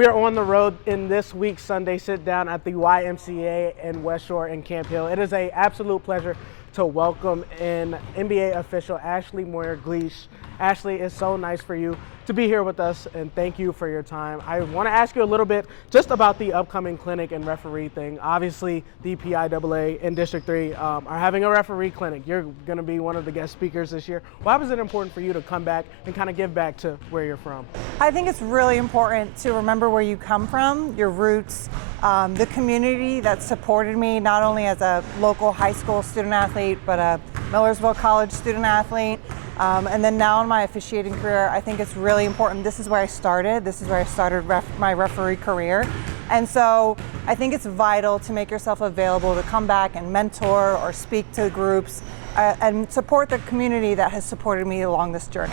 We are on the road in this week's Sunday sit down at the YMCA in West Shore in Camp Hill. It is an absolute pleasure to welcome in NBA official Ashley Moyer-Gleich. Ashley, it's so nice for you to be here with us, and thank you for your time. I want to ask you a little bit just about the upcoming clinic and referee thing. Obviously, the PIAA in District 3 are having a referee clinic. You're going to be one of the guest speakers this year. Why was it important for you to come back and kind of give back to where you're from? I think it's really important to remember where you come from, your roots, the community that supported me, not only as a local high school student athlete, but a Millersville College student athlete. And then now in my officiating career, I think it's really important. This is where I started. This is where I started my referee career. And so I think it's vital to make yourself available to come back and mentor or speak to groups and support the community that has supported me along this journey.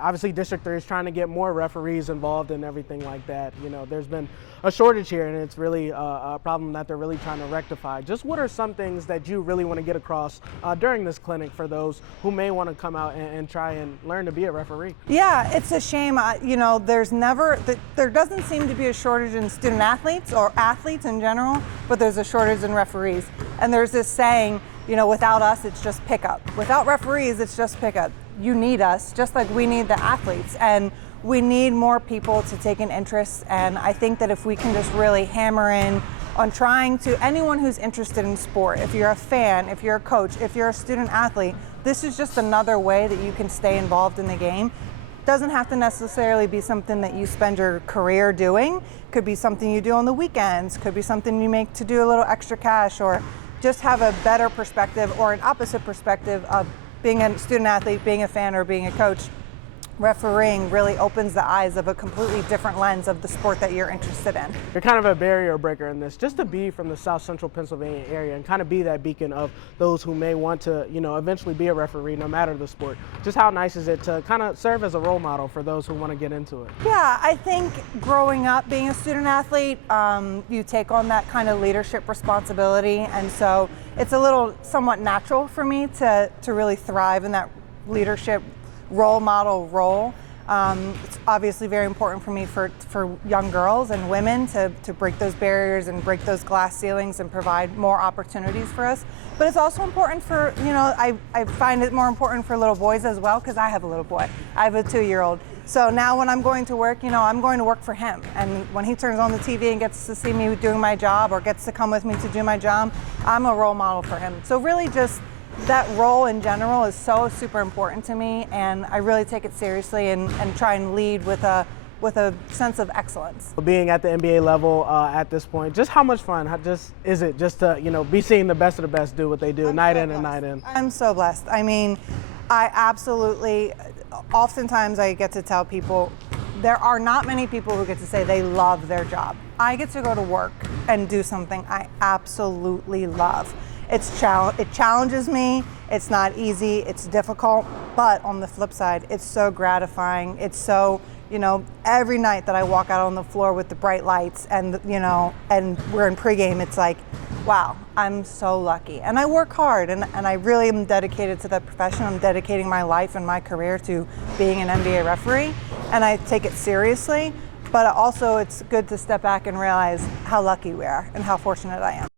Obviously, District 3 is trying to get more referees involved and everything like that. You know, there's been a shortage here, and it's really a problem that they're really trying to rectify. Just what are some things that you really want to get across during this clinic for those who may want to come out and try and learn to be a referee? Yeah, it's a shame. You know, there doesn't seem to be a shortage in student athletes or athletes in general, but there's a shortage in referees. And there's this saying, you know, without us, it's just pickup. Without referees, it's just pickup. You need us, just like we need the athletes. And we need more people to take an interest. And I think that if we can just really hammer in on trying to, anyone who's interested in sport, if you're a fan, if you're a coach, if you're a student athlete, this is just another way that you can stay involved in the game. Doesn't have to necessarily be something that you spend your career doing. Could be something you do on the weekends, could be something you make to do a little extra cash, or just have a better perspective or an opposite perspective of being a student athlete, being a fan, or being a coach. Refereeing really opens the eyes of a completely different lens of the sport that you're interested in. You're kind of a barrier breaker in this, just to be from the South Central Pennsylvania area and kind of be that beacon of those who may want to, you know, eventually be a referee no matter the sport. Just how nice is it to kind of serve as a role model for those who want to get into it? Yeah, I think growing up being a student athlete, you take on that kind of leadership responsibility, and so it's a little somewhat natural for me to really thrive in that leadership role model role. It's obviously very important for me for young girls and women to break those barriers and break those glass ceilings and provide more opportunities for us. But it's also important for, you know, I find it more important for little boys as well, because I have a little boy. I have a 2-year-old. So now when I'm going to work, you know, I'm going to work for him. And when he turns on the TV and gets to see me doing my job or gets to come with me to do my job, I'm a role model for him. So really just that role in general is so super important to me, and I really take it seriously and try and lead with a sense of excellence. Being at the NBA level at this point, just how much fun is it just to, you know, be seeing the best of the best do what they do night in and night in? I'm so blessed. I mean, I absolutely, oftentimes I get to tell people, there are not many people who get to say they love their job. I get to go to work and do something I absolutely love. It challenges me, it's not easy, it's difficult, but on the flip side, it's so gratifying. It's so, you know, every night that I walk out on the floor with the bright lights and, you know, and we're in pregame, it's like, wow, I'm so lucky. And I work hard, and I really am dedicated to that profession. I'm dedicating my life and my career to being an NBA referee, and I take it seriously, but also it's good to step back and realize how lucky we are and how fortunate I am.